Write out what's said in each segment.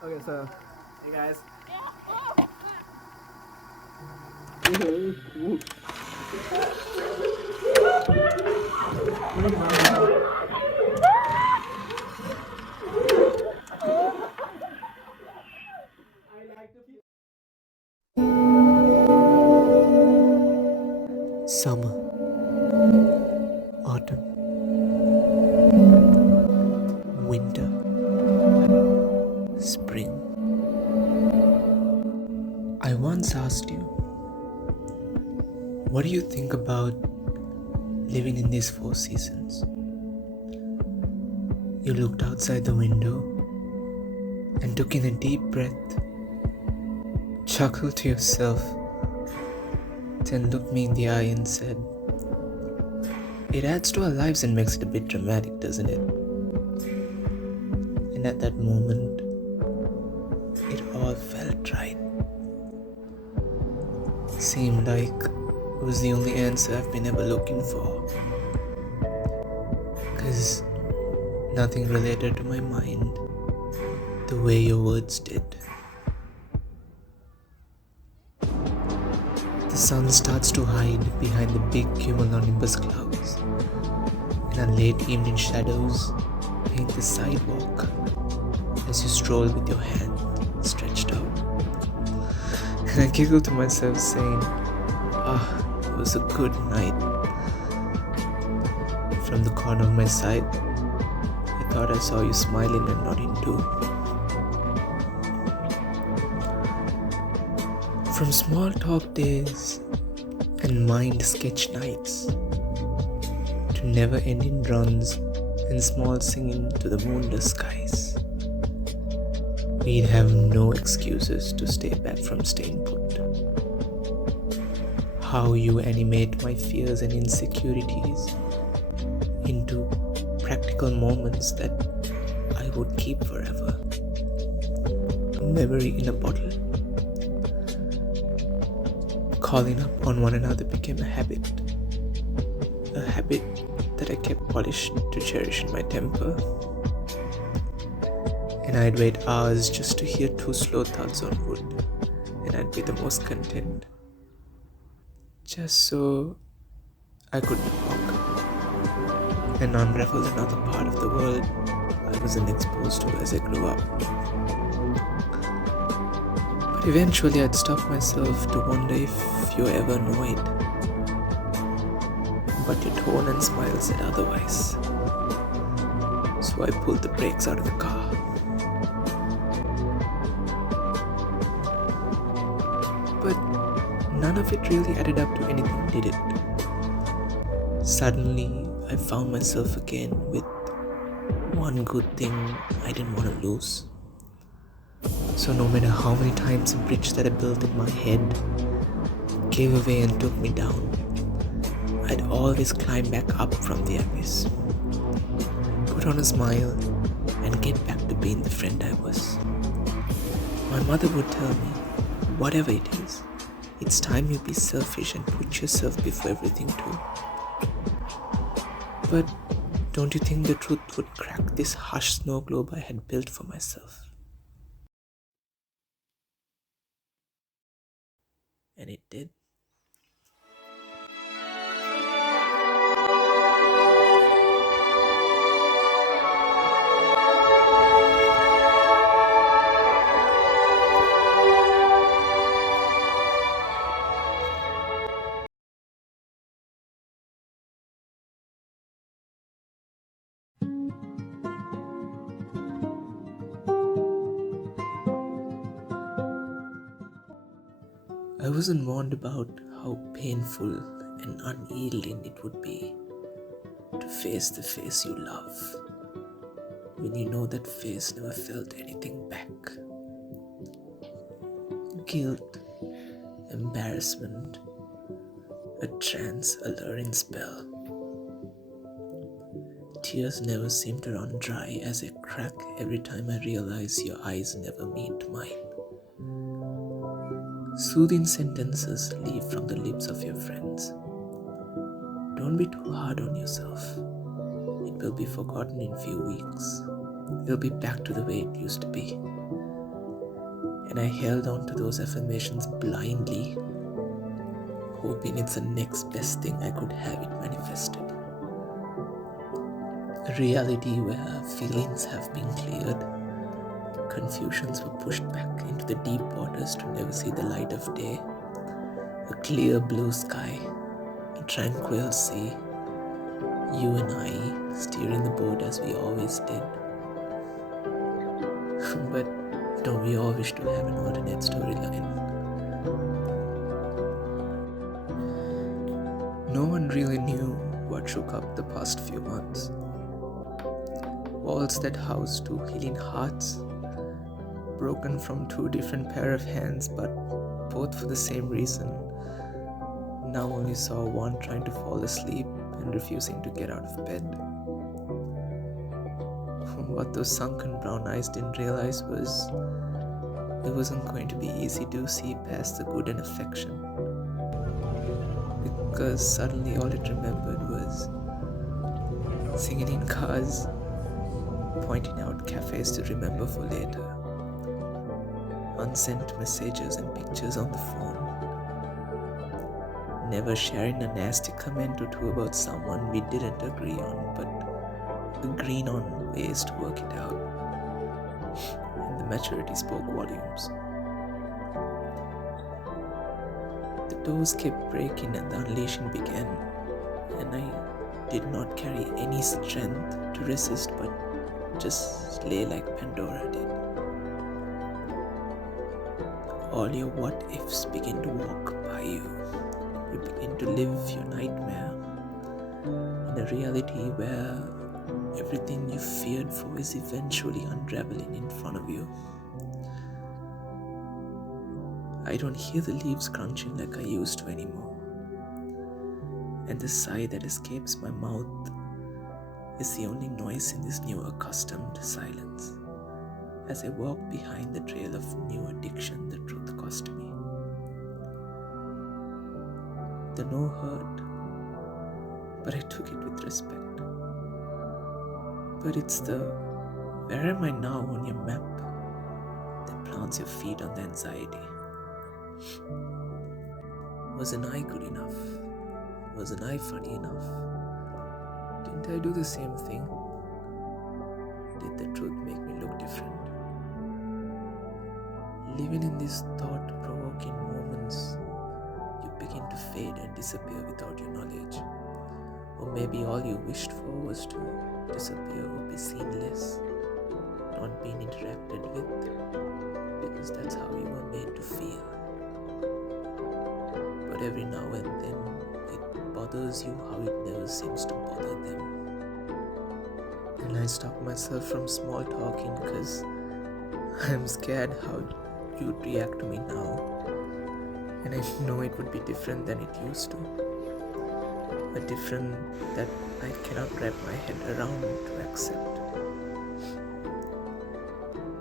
Okay, so hey guys. Summer, autumn, winter, spring. I once asked you, what do you think about living in these four seasons? You looked outside the window and took in a deep breath, chuckled to yourself, then looked me in the eye and said, "It adds to our lives and makes it a bit dramatic, doesn't it?" And at that moment, it all felt right. Seemed like it was the only answer I've been ever looking for. Cause nothing related to my mind the way your words did. The sun starts to hide behind the big cumulonimbus clouds, and our late evening shadows paint the sidewalk as you stroll with your hand stretched out. And I giggle to myself, saying, it was a good night. From the corner of my sight, I thought I saw you smiling and nodding too. From small talk days and mind sketch nights to never ending runs and small singing to the moonless skies, we'd have no excuses to stay back from staying put. How you animate my fears and insecurities into practical moments that I would keep forever. A memory in a bottle. Calling up on one another became a habit that I kept polished to cherish in my temper. And I'd wait hours just to hear two slow thuds on wood, and I'd be the most content. Just so I could talk and unravel another part of the world I wasn't exposed to as I grew up. But eventually I'd stop myself to wonder if you're ever annoyed. But your tone and smile said otherwise. So I pulled the brakes out of the car. But none of it really added up to anything, did it? Suddenly, I found myself again with one good thing I didn't want to lose. So no matter how many times a bridge that I built in my head gave away and took me down, I'd always climb back up from the abyss, put on a smile, and get back to being the friend I was. My mother would tell me, whatever it is, it's time you be selfish and put yourself before everything too. But don't you think the truth would crack this hushed snow globe I had built for myself? And it did. I wasn't warned about how painful and unyielding it would be to face the face you love when you know that face never felt anything back. Guilt, embarrassment, a trance alluring spell. Tears never seem to run dry as they crack every time I realize your eyes never meet mine. Soothing sentences leave from the lips of your friends. Don't be too hard on yourself. It will be forgotten in few weeks. It'll be back to the way it used to be. and I held on to those affirmations blindly, hoping it's the next best thing I could have it manifested. A reality where feelings have been cleared, confusions were pushed back into the deep waters to never see the light of day, a clear blue sky, a tranquil sea, you and I steering the boat as we always did. But don't we all wish to have an alternate storyline? No one really knew what shook up the past few months. Walls that housed two healing hearts, broken from two different pair of hands, but both for the same reason, now only saw one trying to fall asleep and refusing to get out of bed. What those sunken brown eyes didn't realize was it wasn't going to be easy to see past the good and affection, because suddenly all it remembered was singing in cars, pointing out cafes to remember for later, unsent messages and pictures on the phone, never sharing a nasty comment or two about someone we didn't agree on, but agreeing on ways to work it out. And the maturity spoke volumes. The doors kept breaking and the unleashing began, and I did not carry any strength to resist but just lay like Pandora did. All your what ifs begin to walk by you. You begin to live your nightmare in a reality where everything you feared for is eventually unraveling in front of you. I don't hear the leaves crunching like I used to anymore, and the sigh that escapes my mouth is the only noise in this new accustomed silence as I walk behind the trail of new addiction the truth cost me. The no hurt, but I took it with respect. But it's the where am I now on your map that plants your feet on the anxiety. Wasn't I good enough? Wasn't I funny enough? Didn't I do the same thing? Did the truth make me look different? Living in these thought-provoking moments, you begin to fade and disappear without your knowledge. Or maybe all you wished for was to disappear or be seen less, not being interacted with, because that's how you were made to feel. But every now and then, it bothers you how it never seems to bother them. And I stop myself from small talking because I'm scared how you'd react to me now. And I know it would be different than it used to. A different that I cannot wrap my head around to accept.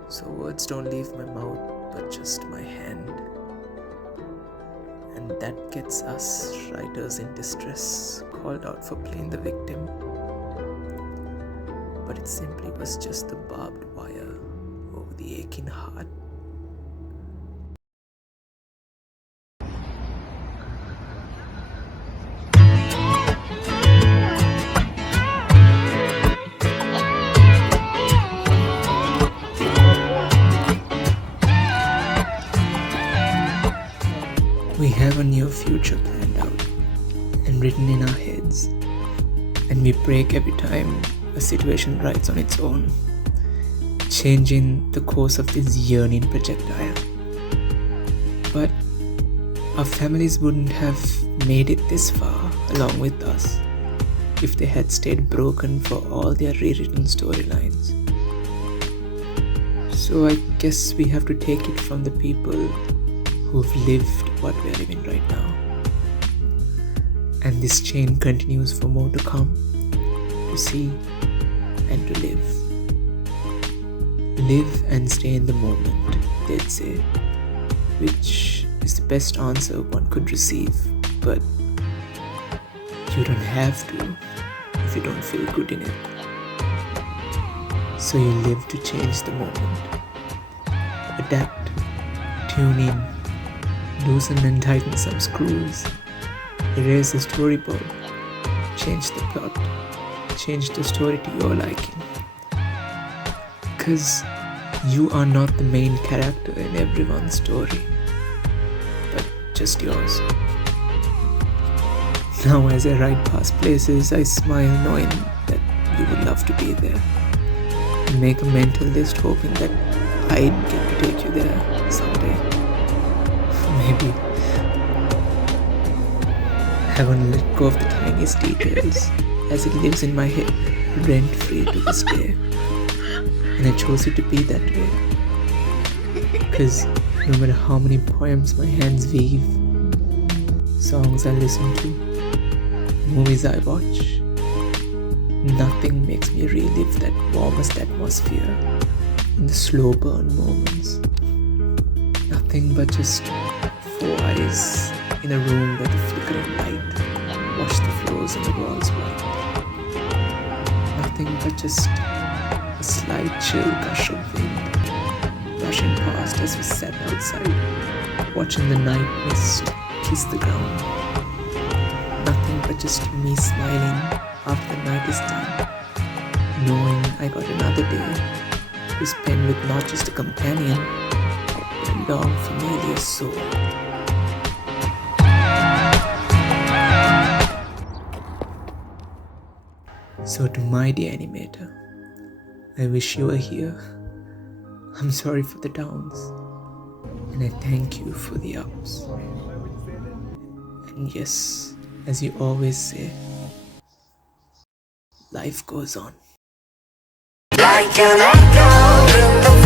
So words don't leave my mouth, but just my hand. And that gets us writers in distress called out for playing the victim. But it simply was just the barbed wire over the aching heart. We have a new future planned out and written in our heads, and we break every time a situation writes on its own, changing the course of this yearning projectile. But our families wouldn't have made it this far along with us if they had stayed broken for all their rewritten storylines. So I guess we have to take it from the people who've lived what we're living right now. And this chain continues for more to come, to see and to live. Live and stay in the moment, they'd say, which is the best answer one could receive, but you don't have to if you don't feel good in it. So you live to change the moment, adapt Tune in, loosen and tighten some screws, erase the storyboard, change the plot, change the story to your liking. Because you are not the main character in everyone's story, but just yours. Now as I ride past places, I smile knowing that you would love to be there. And make a mental list hoping that I'd get to take you there someday. Maybe. I haven't let go of the tiniest details as it lives in my head, rent-free to this day. And I chose it to be that way. Because no matter how many poems my hands weave, songs I listen to, movies I watch, nothing makes me relive that warmest atmosphere in the slow burn moments. Nothing but just four eyes in a room where the flickering light washed the floors and the walls white. Nothing but just a slight chill gush of wind rushing past as we sat outside, watching the night mist kiss the ground. Nothing but just me smiling after the night is done, knowing I got another day to spend with not just a companion, but a long familiar soul. So to my dear animator, I wish you were here. I'm sorry for the downs, and I thank you for the ups. And yes, as you always say, life goes on. Like an echo in the